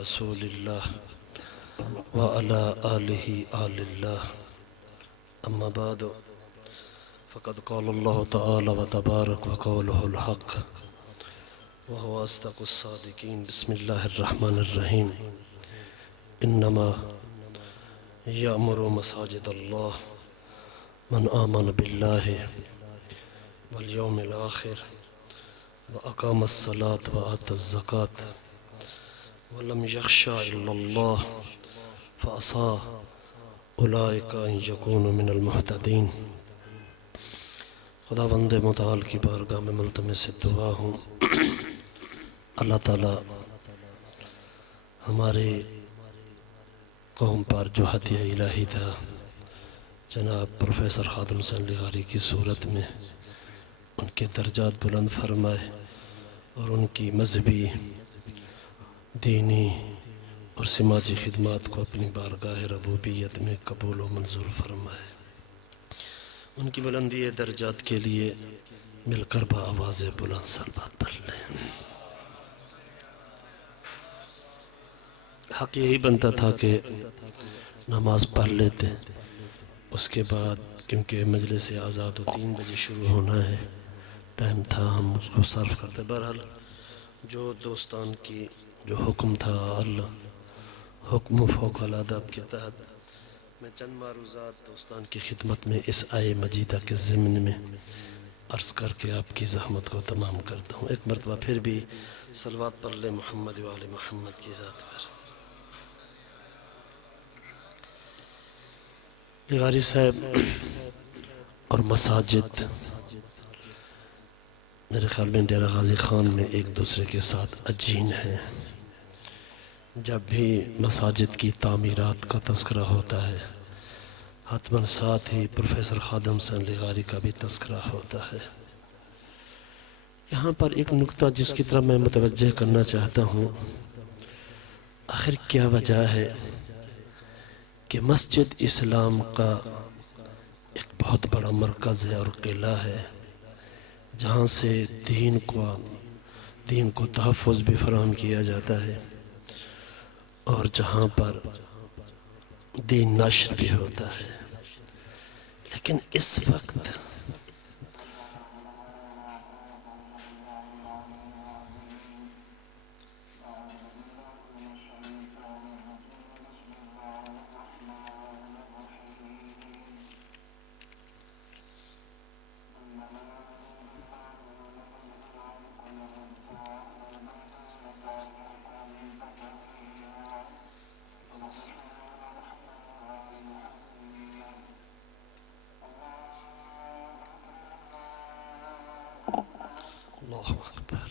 رسول اللہ وعلى آلہ آل اللہ اما بعد فقد قال اللہ تعالی وتبارک وقوله الحق وهو اصدق الصادقین بسم اللہ الرحمن الرحیم انما یأمر مساجد اللہ من آمن باللہ والیوم الآخر وأقام الصلاة وآتى الزکاة ولم يخشى إلا الله فعسى أولئك أن يكونوا من المهتدين۔ خداوند متعال کی بارگاہ میں ملتمس دعا ہوں، اللہ تعالی ہمارے قوم پر جو ہدیہ الہی تھا جناب پروفیسر خادم حسین لغاری کی صورت میں ان کے درجات بلند فرمائے اور ان کی مذہبی دینی اور سماجی خدمات کو اپنی بارگاہ ربوبیت میں قبول و منظور فرمائے۔ ان کی بلندی درجات کے لیے مل کر بآواز بلند صلوات پڑھ لیں۔ حق یہی بنتا تھا کہ نماز پڑھ لیتے، اس کے بعد کیونکہ مجلس آزاد 3 بجے شروع ہونا ہے، ٹائم تھا ہم اس کو صرف کرتے۔ بہرحال جو دوستان کی جو حکم تھا اللہ حکم فوق الادب کے تحت میں چند معروضات دوستان کی خدمت میں اس آیے مجیدہ کے ضمن میں عرض کر کے آپ کی زحمت کو تمام کرتا ہوں۔ ایک مرتبہ پھر بھی صلوات پڑھ لیں محمد و آل محمد کی ذات پر۔ لغاری صاحب اور مساجد میرے خیال میں ڈیرہ غازی خان میں ایک دوسرے کے ساتھ عجین ہیں۔ جب بھی مساجد کی تعمیرات کا تذکرہ ہوتا ہے حتماً ساتھ ہی پروفیسر خادم حسین لغاری کا بھی تذکرہ ہوتا ہے۔ یہاں پر ایک نکتہ جس کی طرف میں متوجہ کرنا چاہتا ہوں، آخر کیا وجہ ہے کہ مسجد اسلام کا ایک بہت بڑا مرکز ہے اور قلعہ ہے جہاں سے دین کو تحفظ بھی فراہم کیا جاتا ہے اور جہاں پر دین نشر بھی ہوتا ہے، لیکن اس وقت اللہ اکبر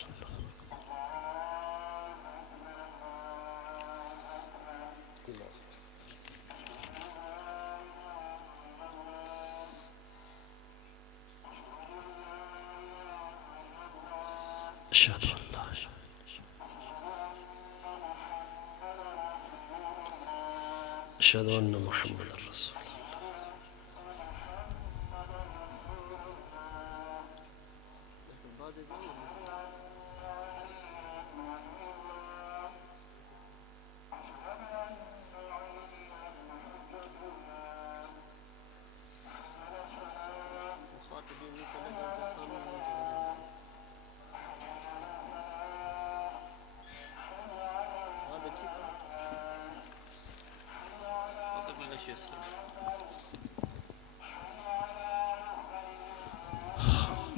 اشہد ان لا اشہد ان محمد رسول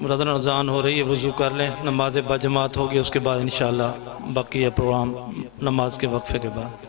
برادران اذان ہو رہی ہے، وضو کر لیں، نماز بجماعت ہوگی، اس کے بعد انشاءاللہ باقی یہ پروگرام نماز کے وقفے کے بعد۔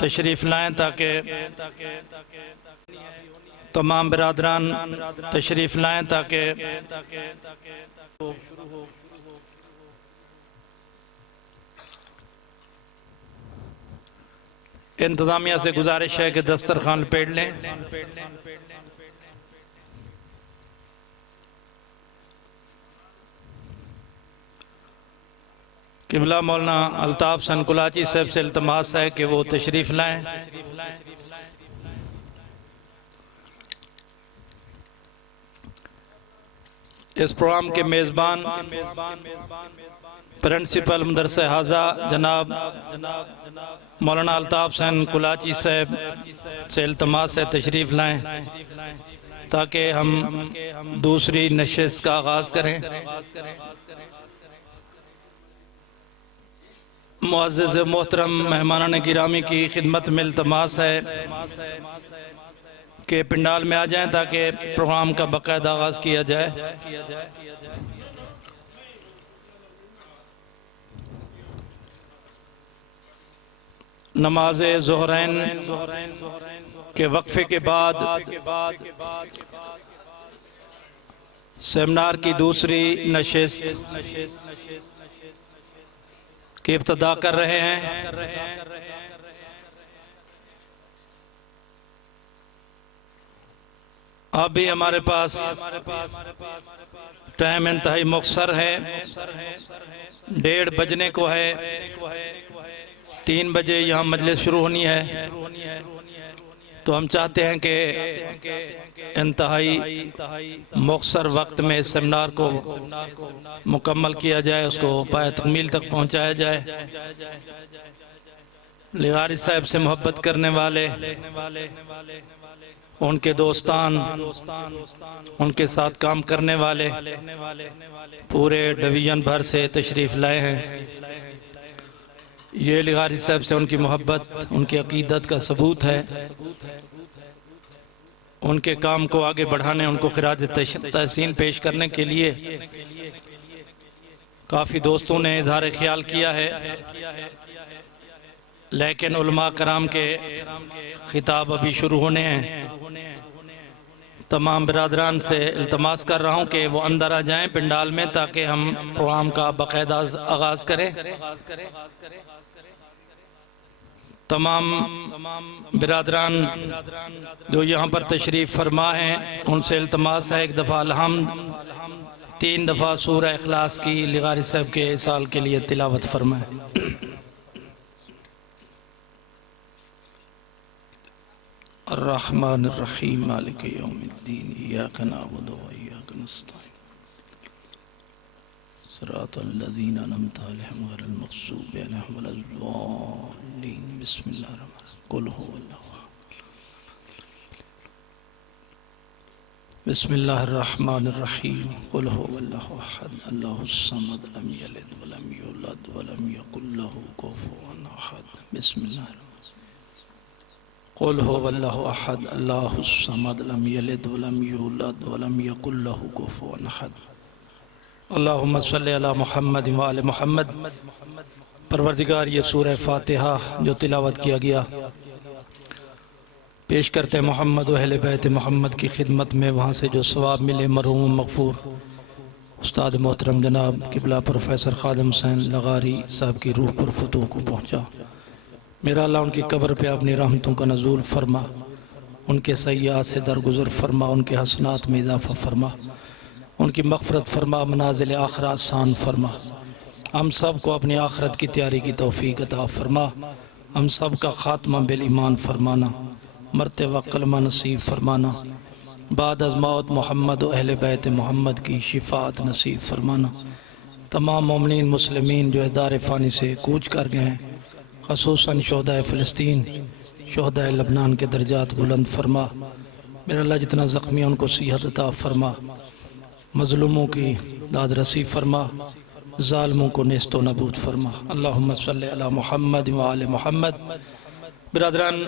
تشریف لائیں تاکہ تمام برادران تشریف لائیں تاکہ انتظامیہ سے گزارش ہے کہ دسترخوان لپیٹ لیں۔ قبلہ مولانا الطاف حسن کلاچی صاحب سے التماس ہے کہ وہ تشریف لائیں۔ اس پروگرام کے میزبان پرنسپل مدرسہ حاضہ جناب مولانا الطاف حسن کلاچی صاحب سے التماس ہے تشریف لائیں تاکہ ہم دوسری نشست کا آغاز کریں۔ معزز محترم مہمانان گرامی کی خدمت میں التماس ہے کہ پنڈال میں آ جائیں تاکہ پروگرام کا باقاعدہ آغاز کیا جائے۔ نماز ظہرین کے وقفے کے بعد سیمینار کی دوسری نشست کی ابتدا کر رہے ہیں۔ اب بھی ہمارے پاس ٹائم انتہائی مختصر ہے، 1:30 بجنے کو ہے، 3 بجے یہاں مجلس شروع ہونی ہے، تو ہم چاہتے ہیں کہ انتہائی مختصر وقت میں سیمینار کو مکمل کیا جائے، اس کو پائے تکمیل تک پہنچایا جائے۔ لغاری صاحب سے محبت کرنے والے، ان کے دوستان، ان کے ساتھ کام کرنے والے پورے ڈویژن بھر سے تشریف لائے ہیں۔ یہ لغاری صاحب سے ان کی محبت، ان کی عقیدت کا ثبوت ہے۔ ان کے کام کو آگے بڑھانے، ان کو خراج تحسین پیش کرنے کے لیے کافی دوستوں نے اظہار خیال کیا ہے، لیکن علماء کرام کے خطاب ابھی شروع ہونے ہیں۔ تمام برادران سے التماس کر رہا ہوں کہ وہ اندر آ جائیں پنڈال میں تاکہ ہم پروگرام کا باقاعدہ آغاز کریں۔ تمام برادران جو یہاں پر تشریف فرما ہیں ان سے التماس ہے ایک دفعہ الحمد 3 دفعہ سورہ اخلاص کی لغاری صاحب کے سال کے لیے تلاوت فرمائیں۔ الرحمن الرحیم مالک یوم الدین ایاک نعبد و ایاک نستعین صراط الذین انعمت علیہم غیر المغضوب علیہم ولا الضالین بسم اللہ الرحمن الرحیم قل هو اللہ بسم اللہ الرحمن الرحیم قل هو اللہ احد اللہ الصمد لم یلد ولم یولد ولم یکن له کفوا احد بسم اللہ الرحمن قل هو اللہ احد اللہ الصمد لم یلد ولم یولد ولم یکن له کفوا احد اللہم صلی علی محمد وآل محمد۔ پروردگار یہ سورہ فاتحہ جو تلاوت کیا گیا پیش کرتے محمد و اہل بیت محمد کی خدمت میں، وہاں سے جو ثواب ملے مرحوم مغفور استاد محترم جناب قبلہ پروفیسر خادم حسین لغاری صاحب کی روح پر فتوح کو پہنچا۔ میرا اللہ ان کی قبر پہ اپنی رحمتوں کا نزول فرما، ان کے سیئات سے درگزر فرما، ان کے حسنات میں اضافہ فرما، ان کی مغفرت فرما، منازل آخرت آسان فرما۔ ہم سب کو اپنی آخرت کی تیاری کی توفیق عطا فرما، ہم سب کا خاتمہ بالایمان فرمانا، مرتے وقت کلمہ نصیب فرمانا، بعد از موت محمد و اہل بیت محمد کی شفاعت نصیب فرمانا۔ تمام مومنین مسلمین جو دار فانی سے کوچ کر گئے ہیں، خصوصاً شہدائے فلسطین، شہدائے لبنان کے درجات بلند فرما۔ میرا اللہ جتنا زخمی ان کو صحت عطا فرما، مظلوموں کی داد رسی فرما، ظالموں کو نیست و نابود فرما۔ اللہم صلی علی محمد وآل محمد۔ برادران،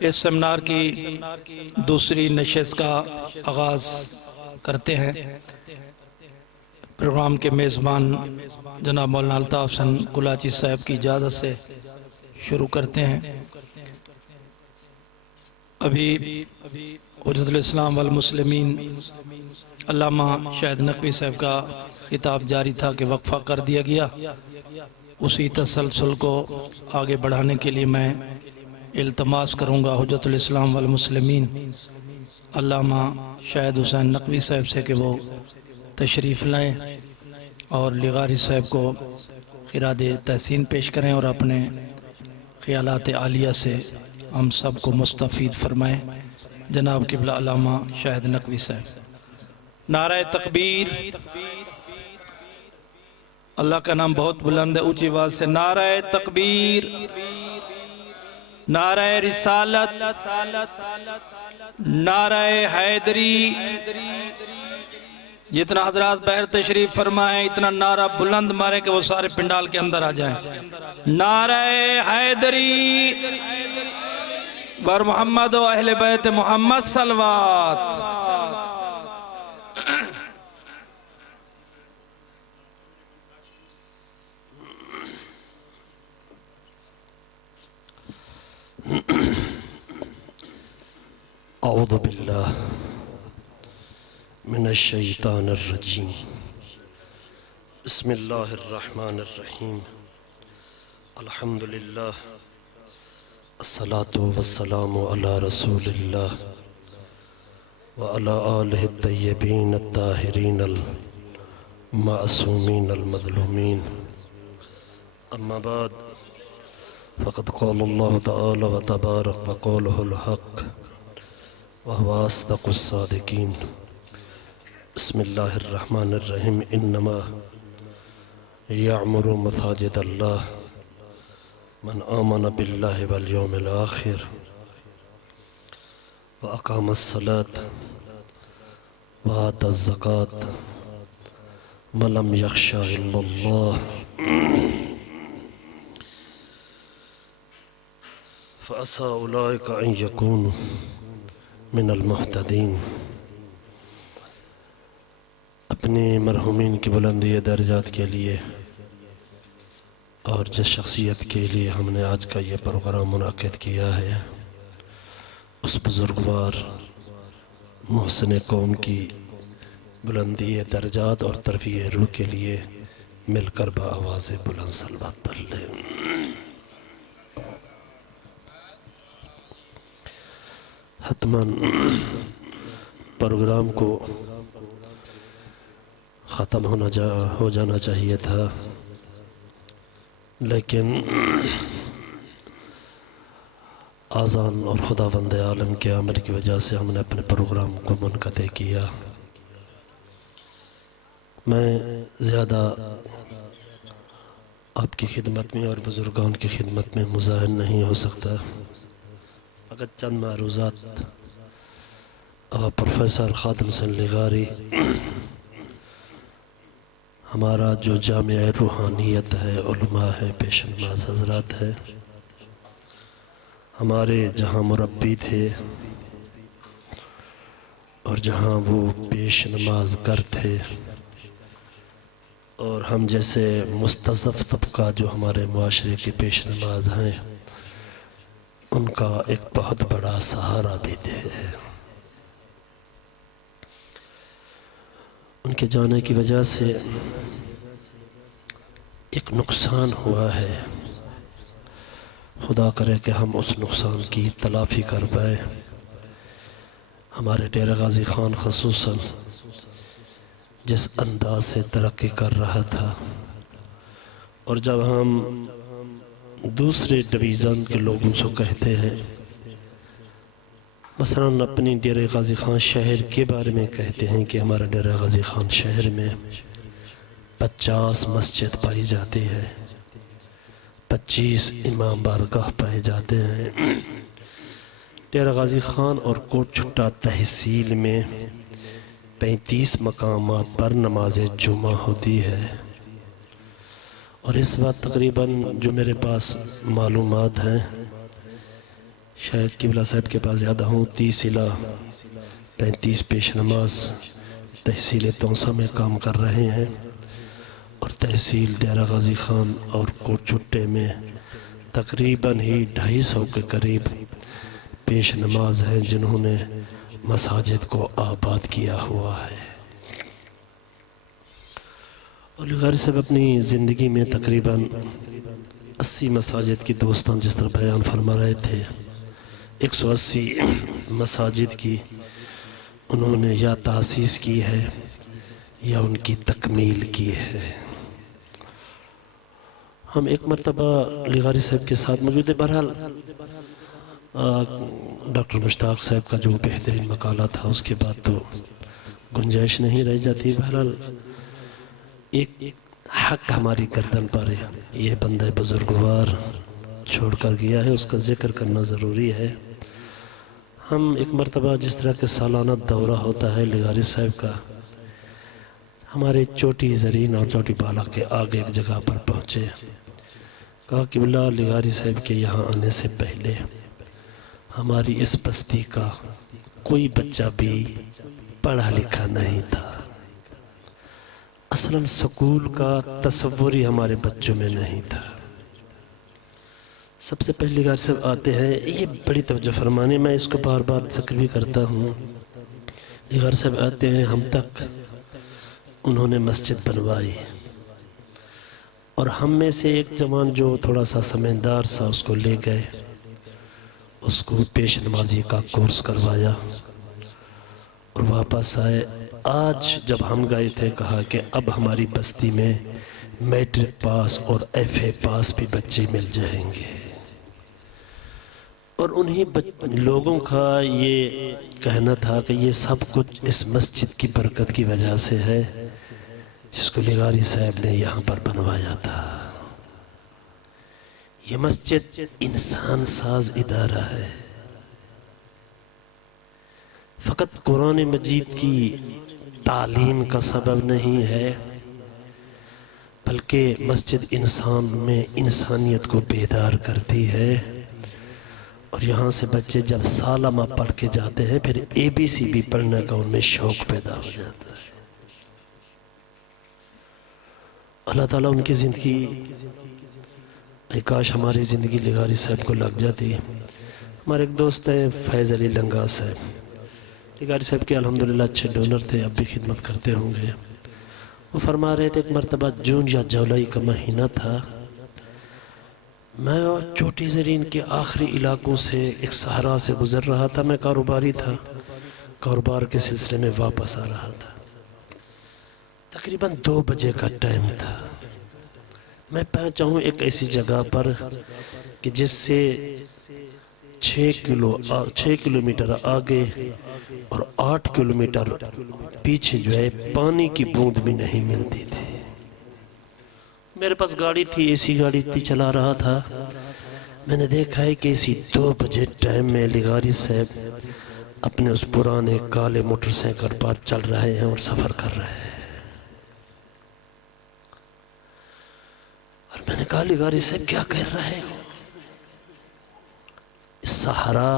اس سیمینار کی دوسری نشست کا آغاز کرتے ہیں۔ پروگرام کے میزبان جناب مولانا الطاف حسن کلاچی صاحب کی اجازت سے شروع کرتے ہیں۔ ابھی حجت الاسلام والمسلمین علامہ شاہد نقوی صاحب کا خطاب جاری تھا کہ وقفہ کر دیا گیا، اسی تسلسل کو آگے بڑھانے کے لیے میں التماس کروں گا حجت الاسلام والمسلمین علامہ شاہد حسین نقوی صاحب سے کہ وہ تشریف لائیں اور لغاری صاحب کو خراج تحسین پیش کریں اور اپنے خیالات عالیہ سے ہم سب کو مستفید فرمائیں۔ جناب قبلہ علامہ شاہد نقوی صاحب۔ نعرہ تکبیر، اللہ کا نام بہت بلند ہے، اونچی آواز سے نعرہ تکبیر، نعرہ رسالت، نعرہ حیدری۔ جتنا حضرات باہر تشریف فرمائیں اتنا نعرہ بلند مارے کہ وہ سارے پنڈال کے اندر آ جائیں۔ نعرہ حیدری بر محمد و اہل بیت محمد صلوات۔ اعوذ باللہ من الشیطان الرجیم، بسم اللہ الرحمن الرحیم، الحمدللہ، الصلاة والسلام علی رسول اللہ وعلی آلہ الطیبین الطاہرین المعصومین المظلومین، اما بعد فقد قال اللہ تعالی وتبارک وقولہ الحق وهو أصدق الصادقين۔ بسم الله الرحمن الرحيم، إنما يعمر مساجد الله من آمن بالله واليوم الآخر وأقام الصلاة وآتى الزكاة ولم يخش إلا الله فعسى أولئك أن يكونوا من المحتدین۔ اپنی مرحومین کی بلندی درجات کے لیے اور جس شخصیت کے لیے ہم نے آج کا یہ پروگرام منعقد کیا ہے، اس بزرگوار محسن قوم کی بلندی درجات اور ترفیع روح کے لیے مل کر بآواز بلند صلوات پڑھ لیں۔ حتماً پروگرام کو ختم ہو جانا چاہیے تھا، لیکن آذان اور خداوند عالم کے امر کی وجہ سے ہم نے اپنے پروگرام کو منقطع کیا۔ میں زیادہ آپ کی خدمت میں اور بزرگان کی خدمت میں مزاحم نہیں ہو سکتا، اگر چند معروضات پروفیسر خادم حسین لغاری ہمارا جو جامع روحانیت ہے، علماء ہے، پیش نماز حضرات ہے، ہمارے جہاں مربی تھے اور جہاں وہ پیش نماز گر تھے، اور ہم جیسے مستضعف طبقہ جو ہمارے معاشرے کے پیش نماز ہیں، ان کا ایک بہت بڑا سہارا بھی تھے۔ ان کے جانے کی وجہ سے ایک نقصان ہوا ہے، خدا کرے کہ ہم اس نقصان کی تلافی کر پائیں۔ ہمارے ڈیرہ غازی خان خصوصاً جس انداز سے ترقی کر رہا تھا، اور جب ہم دوسرے ڈویژن کے لوگوں سے کہتے ہیں، مثلاً اپنی ڈیرہ غازی خان شہر کے بارے میں کہتے ہیں کہ ہمارا ڈیرہ غازی خان شہر میں 50 مسجد پائی جاتی ہے، 25 امام بارگاہ پائے جاتے ہیں۔ ڈیرہ غازی خان اور کوٹ چھٹا تحصیل میں 35 مقامات پر نماز جمعہ ہوتی ہے، اور اس وقت تقریباً جو میرے پاس معلومات ہیں، شاید قبلہ صاحب کے پاس زیادہ ہوں، 30 الی 35 پیش نماز تحصیل تونسہ میں کام کر رہے ہیں، اور تحصیل ڈیرہ غازی خان اور کوٹ چھٹے میں تقریباً ہی 250 کے قریب پیش نماز ہیں جنہوں نے مساجد کو آباد کیا ہوا ہے۔ اور غاری صاحب اپنی زندگی میں تقریباً 80 مساجد کی دوستان جس طرح بیان فرما رہے تھے، 180 مساجد کی انہوں نے یا تاسیس کی ہے یا ان کی تکمیل کی ہے۔ ہم ایک مرتبہ غاری صاحب کے ساتھ موجود ہیں۔ بہرحال ڈاکٹر مشتاق صاحب کا جو بہترین مقالہ تھا اس کے بعد تو گنجائش نہیں رہ جاتی۔ بہرحال ایک حق ہماری گردن پر یہ بندہ بزرگوار چھوڑ کر گیا ہے، اس کا ذکر کرنا ضروری ہے۔ ہم ایک مرتبہ جس طرح کے سالانہ دورہ ہوتا ہے غاری صاحب کا، ہمارے چوٹی زرین اور چوٹی بالا کے آگے ایک جگہ پر پہنچے۔ کہا قبلہ غاری صاحب کے یہاں آنے سے پہلے ہماری اس بستی کا کوئی بچہ بھی پڑھا لکھا نہیں تھا۔ اصلاً سکول کا تصور ہی ہمارے بچوں میں نہیں تھا۔ سب سے پہلے غاری صاحب آتے ہیں، یہ بڑی توجہ فرمانے، میں اس کو بار بار ذکر بھی کرتا ہوں۔ غاری صاحب آتے ہیں، ہم تک انہوں نے مسجد بنوائی، اور ہم میں سے ایک جوان جو تھوڑا سا سمجھدار سا اس کو لے گئے، اس کو پیش نمازی کا کورس کروایا اور واپس آئے۔ آج جب ہم گئے تھے کہا کہ اب ہماری بستی میں میٹرک پاس اور ایف اے پاس بھی بچے مل جائیں گے، اور انہی لوگوں کا یہ کہنا تھا کہ یہ سب کچھ اس مسجد کی برکت کی وجہ سے ہے جس کو غاری صاحب نے یہاں پر بنوایا تھا۔ یہ مسجد انسان ساز ادارہ ہے، فقط قرآن مجید کی تعلیم کا سبب نہیں ہے، بلکہ مسجد انسان میں انسانیت کو بیدار کرتی ہے۔ اور یہاں سے بچے جب سالمہ پڑھ کے جاتے ہیں پھر ABC بھی پڑھنے کا ان میں شوق پیدا ہو جاتا ہے۔ اللہ تعالیٰ ان کی زندگی، اے کاش ہماری زندگی غاری صاحب کو لگ جاتی۔ ہمارے ایک دوست ہیں فیض علی لنگا صاحب، غاری صاحب کے الحمدللہ اچھے ڈونر تھے، اب بھی خدمت کرتے ہوں گے۔ وہ فرما رہے تھے ایک مرتبہ جون یا جولائی کا مہینہ تھا، میں اور چوٹی زرین کے آخری علاقوں سے ایک صحرا سے گزر رہا تھا۔ میں کاروباری تھا، کاروبار کے سلسلے میں واپس آ رہا تھا، تقریباً 2 بجے کا ٹائم تھا۔ میں پہنچا ہوں ایک ایسی جگہ پر کہ جس سے 6 کلومیٹر آگے اور 8 کلومیٹر پیچھے جو ہے پانی کی بوند بھی نہیں ملتی تھی۔ میرے پاس گاڑی تھی، ایسی گاڑی تھی، چلا رہا تھا۔ میں نے دیکھا ہے کہ اسی 2 بجے ٹائم میں غاری صاحب اپنے اس پرانے کالے موٹر سائیکل پر چل رہے ہیں اور سفر کر رہے ہیں۔ اور میں نے کہا غاری صاحب کیا کر رہے ہو؟ صحرا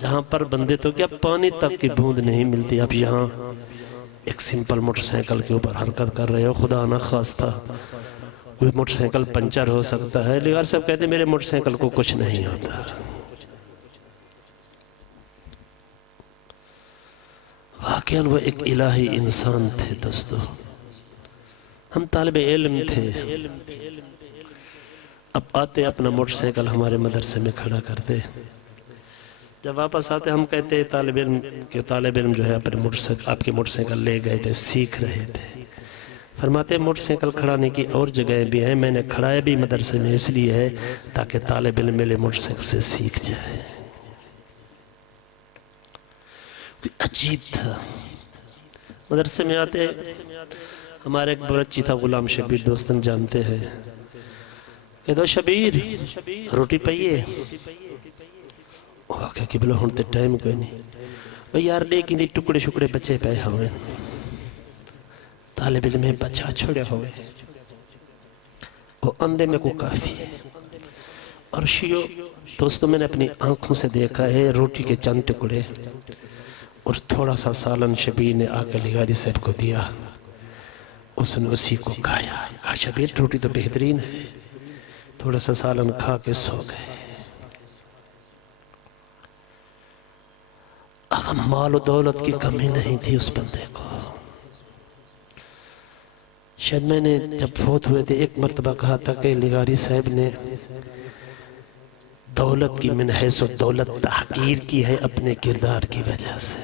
جہاں پر بندے تو کیا پانی تک کی بوند نہیں ملتی، اب یہاں ایک سمپل موٹر سائیکل کے اوپر حرکت کر رہے ہو، خدا نہ خواستہ کوئی موٹر سائیکل پنچر ہو سکتا ہے۔ غاری صاحب کہتے ہیں میرے موٹر سائیکل کو کچھ نہیں ہوتا۔ واقعاً وہ ایک الہی انسان تھے دوستو۔ ہم طالب علم تھے، اب آتے اپنا موٹر سائیکل ہمارے مدرسے میں کھڑا کرتے، جب واپس آتے ہم کہتے طالب علم جو ہے اپنے آپ کے موٹر سائیکل لے گئے تھے، سیکھ رہے تھے۔ فرماتے موٹر سائیکل کھڑانے کی اور جگہیں بھی ہیں، میں نے کھڑایا بھی مدرسے میں اس لیے ہے تاکہ طالب علم میرے موٹر سائیکل سے سیکھ جائے۔ عجیب تھا۔ مدرسے میں آتے ہمارے ایک بچی تھا غلام شبیر، دوستن جانتے ہیں، کہہ دو شبیر روٹی پائیے، واقعہ قبلہ ہونتے ٹائم کوئی نہیں بھئی یار، لیکن دی ٹکڑے شکڑے بچے پہ ہوئے، طالب علم بچہ چھوڑے ہوئے، وہ اندے میں کو کافی ہے۔ اور شیعو دوستوں میں نے اپنی آنکھوں سے دیکھا ہے روٹی کے چند ٹکڑے اور تھوڑا سا سالن شبیر نے آکر غاری صاحب کو دیا، اس نے اسی کو کھایا۔ کہا شبیر روٹی تو بہترین ہے، تھوڑا سا سالن کھا کے سو گئے۔ اگر مال و دولت کی کمی نہیں تھی اس بندے کو، شاید میں نے جب فوت ہوئے تھے ایک مرتبہ کہا تھا کہ لغاری صاحب نے دولت کی من حیث و دولت تحقیر کی ہے اپنے کردار کی وجہ سے۔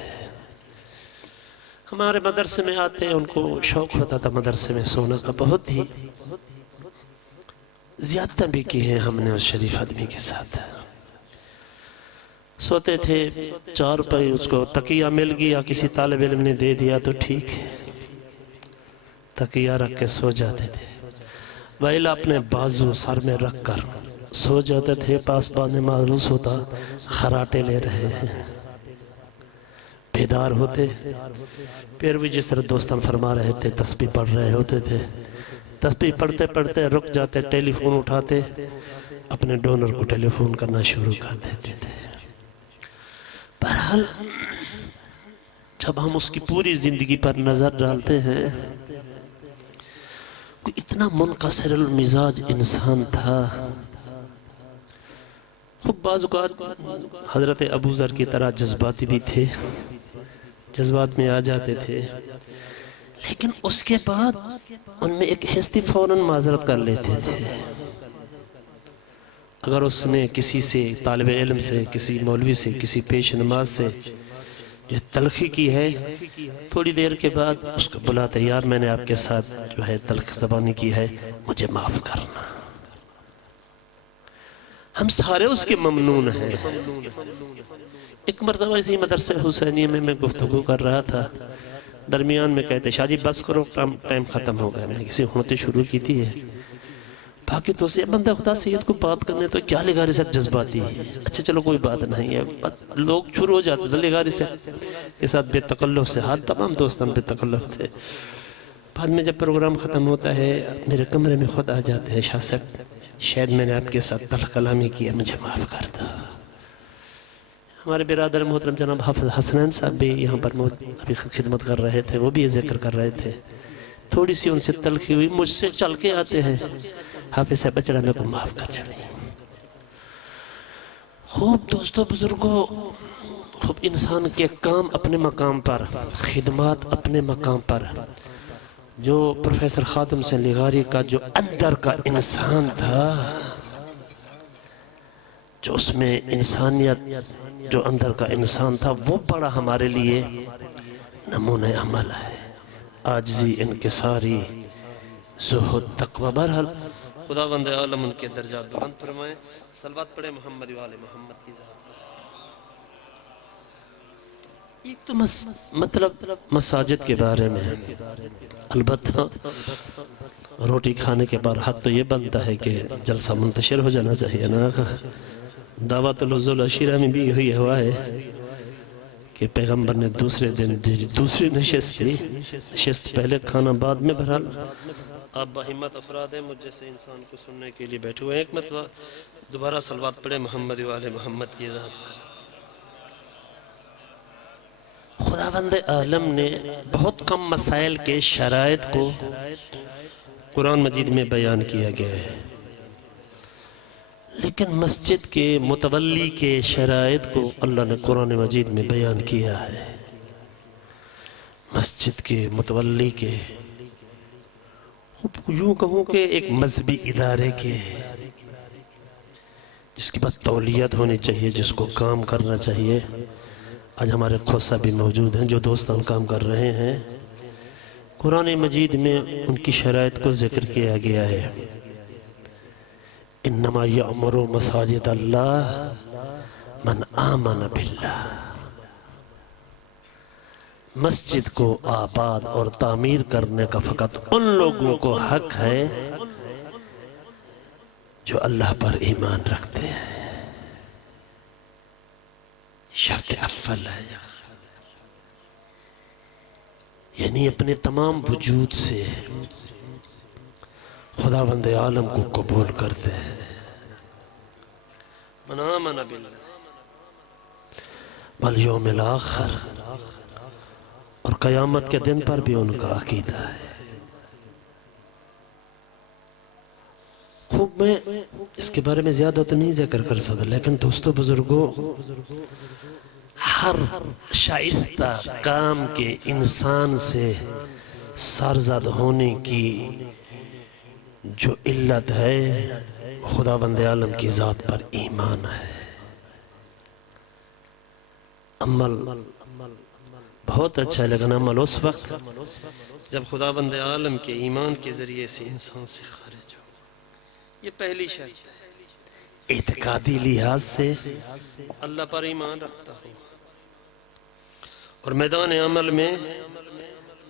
ہمارے مدرسے میں آتے ان کو شوق ہوتا تھا مدرسے میں سونے کا، بہت ہی زیادہ بھی کی ہیں ہم نے اس شریف آدمی کے ساتھ۔ سوتے تھے 4 روپے، اس کو تکیہ مل گیا کسی طالب علم نے دے دیا تو ٹھیک ہے، تکیہ رکھ کے سو جاتے تھے، وائلا اپنے بازو سر میں رکھ کر سو جاتے تھے۔ پاس بانے معلوم ہوتا خراٹے لے رہے ہیں، بیدار ہوتے، پھر بھی جس طرح دوستان فرما رہے تھے تسبیح پڑھ رہے ہوتے تھے، تسبیح پڑھتے پڑھتے رک جاتے، ٹیلی فون اٹھاتے، اپنے ڈونر کو ٹیلی فون کرنا شروع کر دیتے تھے۔ بہرحال جب ہم اس کی پوری زندگی پر نظر ڈالتے ہیں، کوئی اتنا منکسر المزاج انسان تھا۔ خوب بعض اوقات حضرت ابو ذر کی طرح جذباتی بھی تھے، جذبات میں آ جاتے تھے، لیکن اس کے بعد ان میں ایک حستی فوراً معذرت کر لیتے تھے۔ اگر اس نے کسی سے، طالب علم سے، کسی مولوی سے، کسی پیش نماز سے یہ تلخی کی ہے، تھوڑی دیر کے بعد اس کو بلاتے، یار میں نے آپ کے ساتھ جو ہے تلخ زبانی کی ہے، مجھے معاف کرنا۔ ہم سارے اس کے ممنون ہیں۔ ایک مرتبہ اسی مدرسہ حسینیہ میں گفتگو کر رہا تھا، درمیان میں کہتے شاہ جی بس کرو، ٹائم ختم ہو گیا، میں کسی ہوتے شروع کی تھی ہے، باقی تو سے بندہ خدا سید کو بات کرنے تو کیا لغاری صاحب جذباتی ہے، اچھا چلو کوئی بات نہیں ہے، لوگ شروع ہو جاتے تھے لغاری صاحب کے ساتھ بے تکلف سے، حال تمام دوستان بے تکلف تھے۔ بعد میں جب پروگرام ختم ہوتا ہے میرے کمرے میں خود آ جاتے ہیں، شاہ صاحب شاید میں نے آپ کے ساتھ تلخ کلامی کیا، مجھے معاف کر دو۔ ہمارے برادر محترم جناب حافظ حسنین صاحب بھی یہاں پر ابھی خدمت کر رہے تھے، وہ بھی یہ ذکر کر رہے تھے، تھوڑی سی ان سے تلخی ہوئی، مجھ سے چل کے آتے ہیں، حافظ صاحب بچڑا میں کو معاف کر چھڑی۔ خوب دوستو بزرگوں، خوب انسان کے کام اپنے مقام پر، خدمات اپنے مقام پر، جو پروفیسر خادم حسین لغاری کا جو اندر کا انسان تھا، جو اس میں انسانیت، جو اندر کا انسان تھا، وہ بڑا ہمارے لیے نمونہ عمل ہے۔ عاجزی، انکساری، زہد، تقوی۔ بہرحال خداوند عالم ان کے درجات بلند فرمائے۔ صلوات پڑھے محمد و آل محمد کی ذات پر۔ ایک تو مطلب مساجد کے بارے میں، البتہ روٹی کھانے کے بعد حق تو یہ بنتا ہے کہ جلسہ منتشر ہو جانا چاہیے نا۔ دعوت العزو العشیرہ میں بھی یہی ہوا ہے کہ پیغمبر نے دوسرے دن دوسری نشست تھی، نشست پہلے کھانا بعد میں۔ بہرحال آپ باہمت افراد ہیں، مجھ جیسے انسان کو سننے کے لیے بیٹھے ہوئے ہیں، ایک مرتبہ دوبارہ صلوات پڑھے محمد و آل محمد کی ذات پر۔ خداوند عالم نے بہت کم مسائل کے شرائط کو قرآن مجید میں بیان کیا گیا ہے، لیکن مسجد کے متولی کے شرائط کو اللہ نے قرآن مجید میں بیان کیا ہے۔ مسجد کے متولی کے، یوں کہوں کہ ایک مذہبی ادارے کے، جس کی بس تولیت ہونی چاہیے، جس کو کام کرنا چاہیے۔ آج ہمارے خصہ بھی موجود ہیں جو دوستان کام کر رہے ہیں۔ قرآن مجید میں ان کی شرائط کو ذکر کیا گیا ہے۔ انما یعمر مساجد اللہ من آمن باللہ۔ مسجد کو آباد اور تعمیر کرنے کا فقط ان لوگوں کو حق ہے جو اللہ پر ایمان رکھتے ہیں۔ شرط اول ہے، یعنی اپنے تمام وجود سے خداوند عالم کو قبول کرتے ہیں۔ من آمن باللہ والیوم الآخر، اور قیامت کے دن پر بھی ان کا عقیدہ ہے۔ خوب میں اس کے بارے میں زیادہ تو نہیں ذکر کر سکتا، لیکن دوستو بزرگوں، ہر شائستہ کام کے انسان سے سرزد ہونے کی جو علت ہے، خداوند عالم کی ذات پر ایمان ہے۔ عمل بہت اچھا ہے، لیکن عمل اس وقت جب خداوند عالم کے ایمان کے ذریعے سے انسان سے خارج ہو۔ یہ پہلی شرط ہے۔ اعتقادی لحاظ سے اللہ پر ایمان رکھتا ہوں، اور میدان عمل میں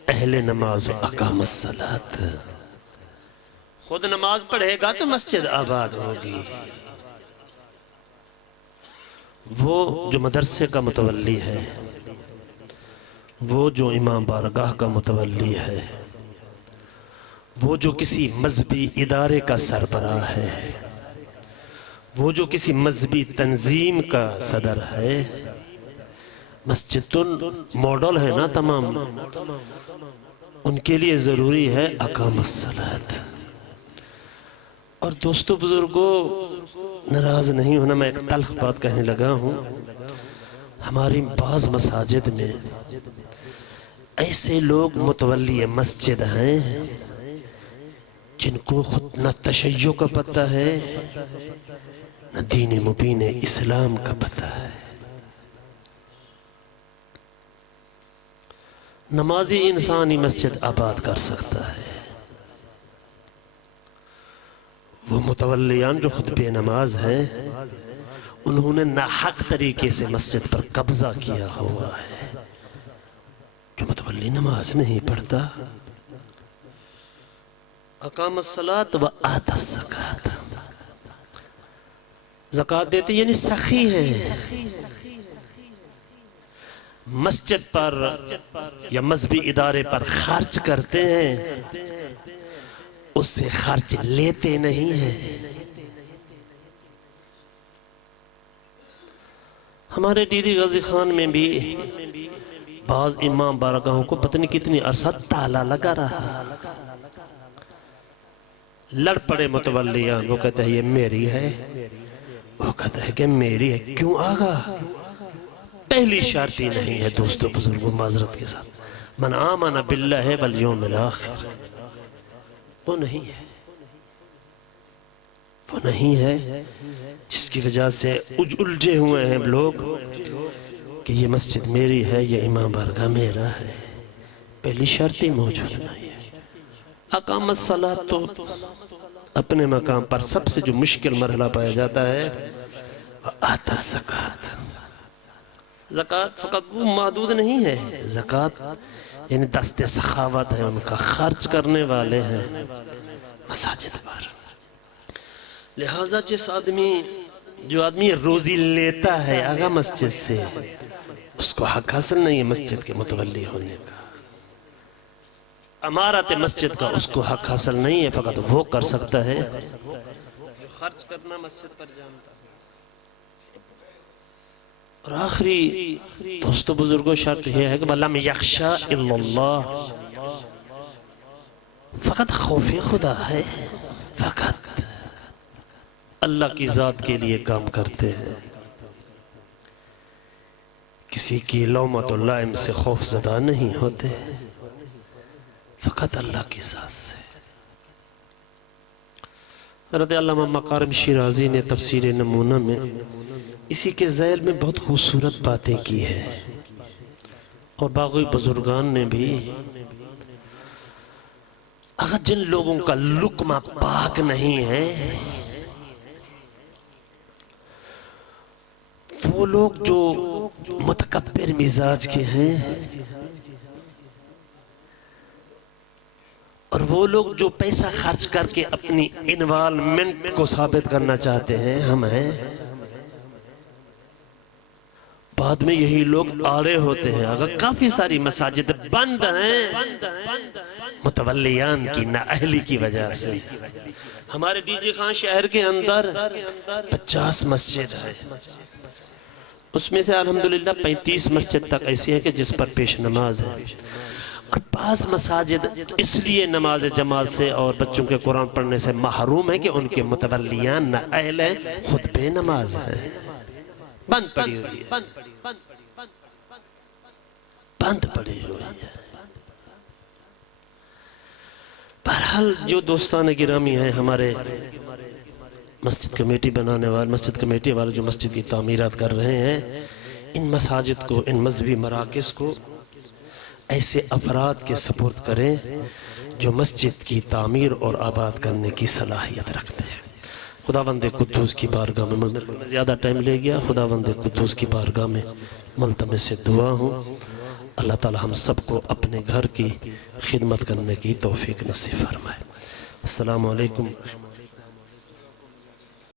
اہل نماز و اقام الصلاۃ، خود نماز پڑھے گا تو مسجد آباد ہوگی۔ وہ جو مدرسے کا متولی ہے، وہ جو امام بارگاہ کا متولی ہے، وہ جو کسی مذہبی ادارے کا سربراہ ہے، وہ جو کسی مذہبی تنظیم کا صدر ہے، مسجد تو ماڈل ہے نا تمام، ان کے لیے ضروری ہے اقام الصلاۃ۔ اور دوستو بزرگوں، ناراض نہیں ہونا، میں ایک تلخ بات کہنے لگا ہوں، ہماری بعض مساجد میں ایسے لوگ متولی مسجد ہیں جن کو خود نہ تشیع کا پتہ ہے، نہ دین مبین اسلام کا پتہ ہے۔ نمازی انسانی مسجد آباد کر سکتا ہے، وہ متولیان جو خود بے نماز ہیں، انہوں نے ناحق طریقے سے مسجد پر قبضہ کیا ہوا ہے۔ جو متولی نماز نہیں پڑھتا، اقام الصلاۃ و آتا الزکاۃ، زکاة دیتے یعنی سخی ہے، مسجد پر یا مذہبی ادارے پر خرچ کرتے ہیں، اس سے خرچ لیتے نہیں ہیں۔ ہمارے ڈیری غازی خان میں بھی بعض امام بارگاہوں کو پتہ نہیں کتنی عرصہ تالا لگا رہا، لڑ پڑے متولیان، وہ کہتا ہے یہ میری ہے، وہ کہتا ہے کہ میری ہے۔ کیوں آگا؟ پہلی شرط ہی نہیں ہے دوستو بزرگوں، معذرت کے ساتھ، من آمن باللہ والیوم الآخر، وہ نہیں ہے، وہ نہیں ہے، جس کی وجہ سے الجھے ہوئے ہیں لوگ کہ یہ مسجد میری ہے، یہ امام بارگاہ میرا ہے۔ پہلی شرط ہی موجود نہیں ہے۔ اقام الصلاۃ تو اپنے مقام پر سب سے جو مشکل مرحلہ پایا جاتا ہے، آتا الزکاۃ، زکاة فقط وہ محدود نہیں ہے، زکاة یعنی دست سخاوت ہے، ان کا خرچ کرنے والے ہیں مساجد پر۔ لہٰذا جو آدمی روزی لیتا ہے آگا مسجد سے، اس کو حق حاصل نہیں ہے مسجد کے متولی ہونے کا، امارت مسجد کا اس کو حق حاصل نہیں ہے، فقط وہ کر سکتا ہے جو خرچ کرنا مسجد پر جانتا ہے۔ اور آخری دوستو بزرگوں شرط یہ ہے کہ وَلَمْ يَخْشَى إِلَّا اللَّهِ، فقط خوف خدا ہے، فقط اللہ کی ذات کے لیے کام کرتے ہیں، کسی کی لومت اللائم سے خوف زدہ نہیں ہوتے، فقط اللہ کی ذات سے۔ حضرت علامہ مقارم شیرازی نے تفسیر نمونہ میں اسی کے ذیل میں بہت خوبصورت باتیں کی ہیں، اور باقی بزرگان نے بھی، اگر جن لوگوں کا لقمہ پاک نہیں ہے، وہ لوگ جو متکبر مزاج کے ہیں، اور وہ لوگ جو پیسہ خرچ کر کے اپنی انوالمنٹ کو ثابت کرنا چاہتے ہیں، ہم ہیں، بعد میں یہی لوگ آڑے ہوتے ہیں۔ اگر کافی ساری مساجد بند ہیں متولیان کی نااہلی کی وجہ سے، ہمارے ڈی جی خان شہر کے اندر 50 مسجد ہے، اس میں سے الحمدللہ 35 مسجد تک ایسی ہیں کہ جس پر پیش نماز ہے، اور بعض مساجد اس لیے نماز جماعت سے اور بچوں کے قرآن پڑھنے سے محروم ہیں کہ ان کے متولیان نااہل ہیں، خود بے نماز ہیں، بند پڑی ہوئی ہے، بند پڑی ہوئی ہے۔ بہرحال جو دوستان گرامی ہیں، ہمارے مسجد کمیٹی بنانے والے، مسجد کمیٹی والے جو مسجد کی تعمیرات کر رہے ہیں، ان مساجد کو، ان مذہبی مراکز کو ایسے افراد کے سپورٹ کریں جو مسجد کی تعمیر اور آباد کرنے کی صلاحیت رکھتے ہیں۔ خداوند قدوس کی بارگاہ میں، میں زیادہ ٹائم لے گیا، خداوند قدوس کی بارگاہ میں ملتمس سے دعا ہوں، اللہ تعالی ہم سب کو اپنے گھر کی خدمت کرنے کی توفیق نصیب فرمائے۔ السلام علیکم۔